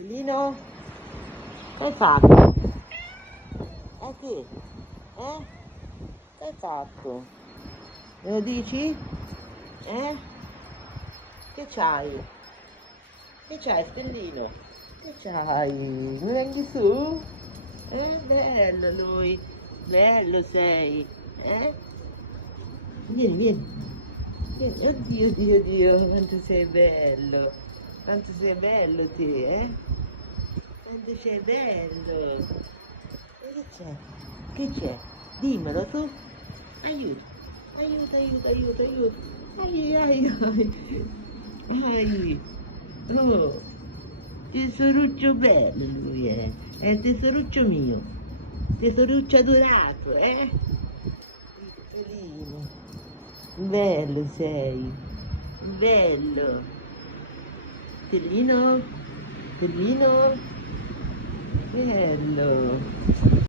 Lino, che hai fatto? Che? Che hai fatto? Me lo dici? Che c'hai? Che c'hai, Stellino? Che c'hai? Mi vengi su? Bello lui, bello sei, Vieni, vieni, vieni, oddio, oddio, oddio, quanto sei bello te, Quanto sei bello! E che c'è? Che c'è? Dimmelo tu! Aiuto! Aiuto, aiuto, aiuto, aiuto! Ai, ai, ai! Ai! Oh! Tesoruccio bello lui è il tesoruccio mio! Tesoruccio adorato, Piccolino! Bello sei! Bello! Stellino? Stellino? Bello!